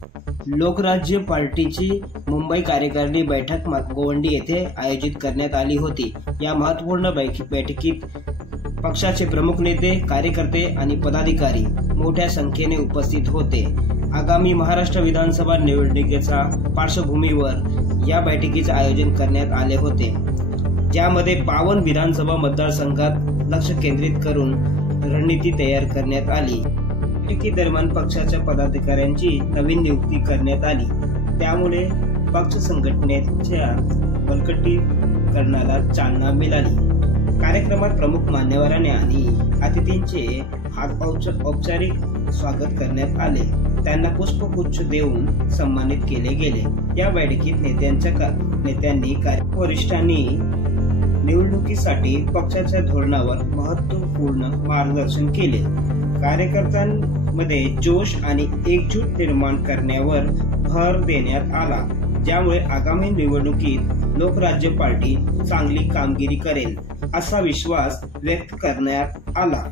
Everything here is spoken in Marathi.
लोकराज्य पार्टीची मुंबई कार्यकारिणी बैठक गोवंडी येथे आयोजित करण्यात आली होती। या महत्त्वपूर्ण बैठकीत पक्षाचे प्रमुख नेते, कार्यकर्ते आणि पदाधिकारी मोठ्या संख्येने उपस्थित होते। आगामी महाराष्ट्र विधानसभा निवडणुकीच्या पार्श्वभूमीवर या बैठकीचे आयोजन करण्यात आले होते, ज्यामध्ये 52 विधानसभा मतदारसंघात लक्ष केंद्रित करून रणनीती तयार करण्यात आली। बैठकीदरम्यान पक्षाच्या पदाधिकाऱ्यांची नवीन नियुक्ती करण्यात आली, त्यामुळे पक्ष संघटनेच्या बळकटीकरणाला चालना मिळाली। कार्यक्रमात प्रमुख मान्यवरांनी आणि अतिथींचे औपचारिक स्वागत करण्यात आले, त्यांना पुष्पगुच्छ देऊन सन्मानित केले गेले। या बैठकीत नेत्यांनी वरिष्ठांनी निवडणुकीसाठी पक्षाच्या धोरणावर महत्त्वपूर्ण मार्गदर्शन केले। कार्यकर्त्यांमध्ये जोश आणि एकजूट निर्माण करण्यावर भर देण्यात आला, ज्यामुळे आगामी निवडणुकीत लोकराज्य पार्टी चांगली कामगिरी करेल असा विश्वास व्यक्त करण्यात आला।